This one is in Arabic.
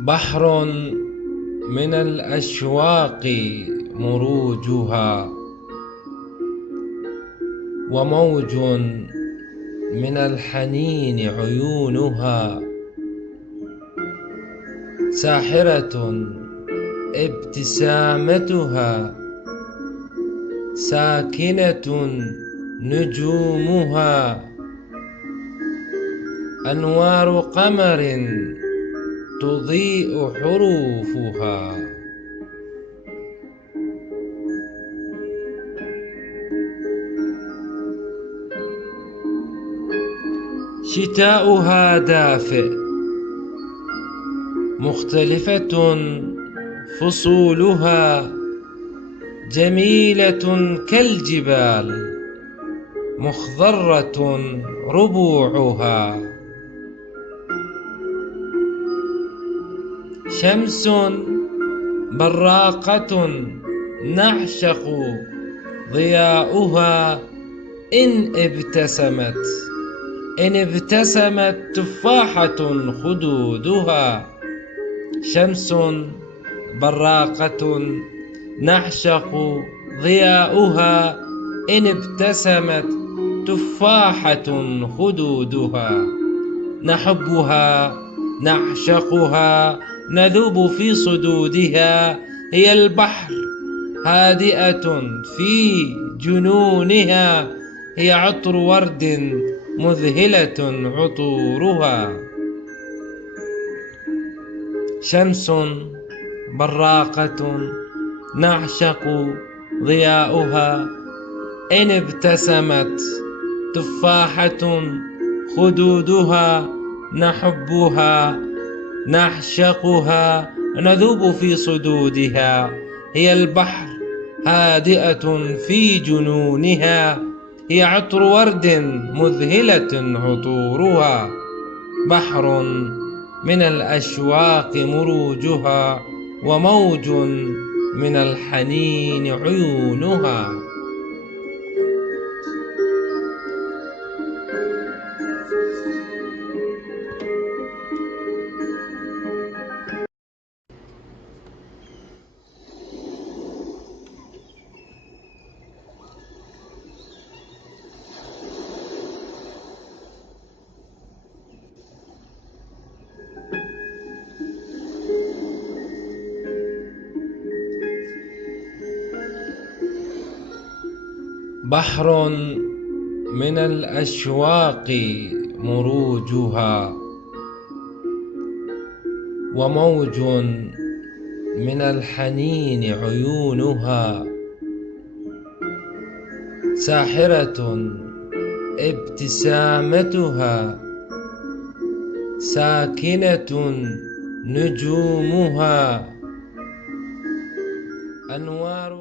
بحر من الأشواق مروجها، وموج من الحنين عيونها، ساحرة ابتسامتها، ساكنة نجومها، أنوار قمر تضيء حروفها. شتاؤها دافئ مختلفة فصولها، جميلة كالجبال مخضرة ربوعها. شمس براقة نعشق ضياؤها، إن ابتسمت تفاحة خدودها. شمس براقة نعشق ضياؤها، إن ابتسمت تفاحة خدودها. نحبها نعشقها نذوب في صدودها، هي البحر هادئة في جنونها، هي عطر ورد مذهلة عطورها. شمس براقة نعشق ضياؤها، إن ابتسمت تفاحة خدودها. نحبها نعشقها نذوب في صدودها، هي البحر هادئة في جنونها، هي عطر ورد مذهلة عطورها. بحر من الأشواق مروجها، وموج من الحنين عيونها. بحر من الأشواق مروجها، وموج من الحنين عيونها، ساحرة ابتسامتها، ساكنة نجومها، أنوار